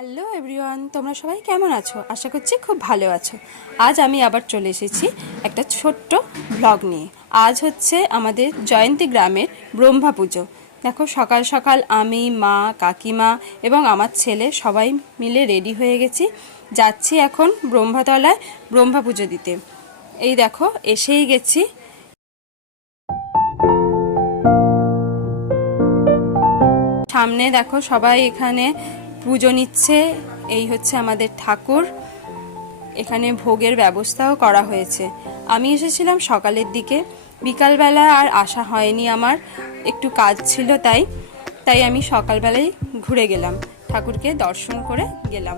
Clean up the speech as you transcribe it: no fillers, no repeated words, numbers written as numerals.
Hello everyone, তোমরা সবাই কেমন আছো? আশা করছি খুব ভালো আছো। আজ আমি আবার চলে এসেছি একটা ছোট্ট ব্লগ নিয়ে। আজ হচ্ছে আমাদের জয়ন্তী গ্রামের ব্রহ্মা পুজো। দেখো, সকাল সকাল আমি, মা, কাকিমা এবং আমার ছেলে সবাই মিলে রেডি হয়ে গেছি। যাচ্ছি এখন ব্রহ্মাতলায় ব্রহ্মা পুজো দিতে। এই দেখো, এসেই গেছি। সামনে দেখো সবাই এখানে পুজো নিচ্ছে। এই হচ্ছে আমাদের ঠাকুর। এখানে ভোগের ব্যবস্থাও করা হয়েছে। আমি এসেছিলাম সকালের দিকে, বিকালবেলা আর আসা হয়নি, আমার একটু কাজ ছিল, তাই আমি সকালবেলায় ঘুরে গেলাম, ঠাকুরকে দর্শন করে গেলাম।